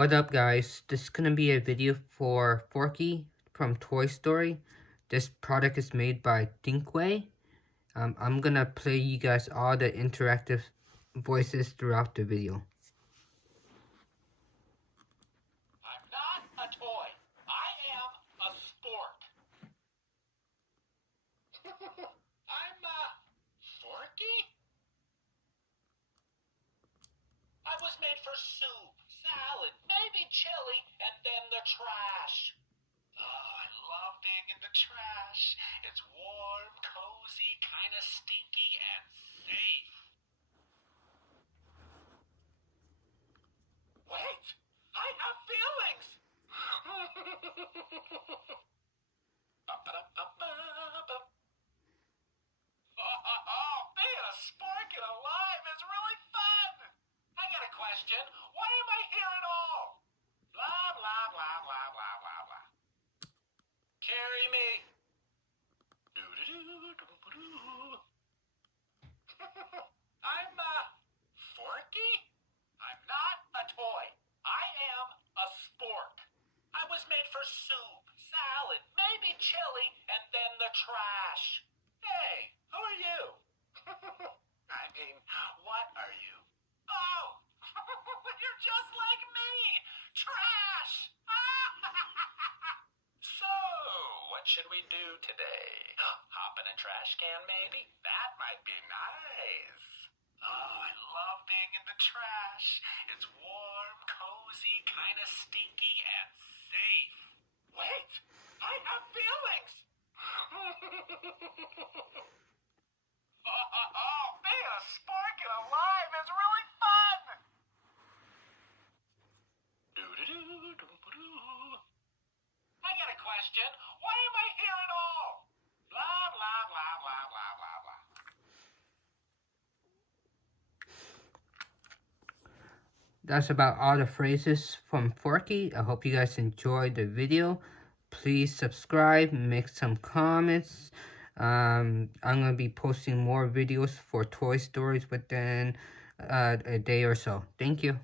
What up, guys? This is gonna be a video for Forky from Toy Story. This product is made by Thinkway. I'm gonna play you guys all the interactive voices throughout the video. I'm not a toy. I am a sport. I'm Forky? I was made for soup, salad, maybe chili, and then the trash. Oh, I love being in the trash. It's warm, cozy, kind of stinky, and safe. Wait, I have feelings. Oh, being a spark and alive is really fun. I got a question. Why am I here at all? Blah, blah, blah, blah, blah, blah, blah. Carry me. I'm, Forky? I'm not a toy. I am a sport. I was made for soup, salad, maybe chili, and then the trash. Hey, who are you? I mean, what are you? Oh, you're just like me. Trash. So, what should we do today? Hop in a trash can, maybe? That might be nice. Oh, I love being in the trash. It's warm, cozy, kind of stinky, and safe. Wait, I have feelings. Oh, being a spark and alive is really fun. I got a question. Why am I here at all? Blah, blah, blah, blah, blah, blah, blah. That's about all the phrases from Forky. I hope you guys enjoyed the video. Please subscribe, make some comments. I'm gonna be posting more videos for Toy Stories within a day or so. Thank you.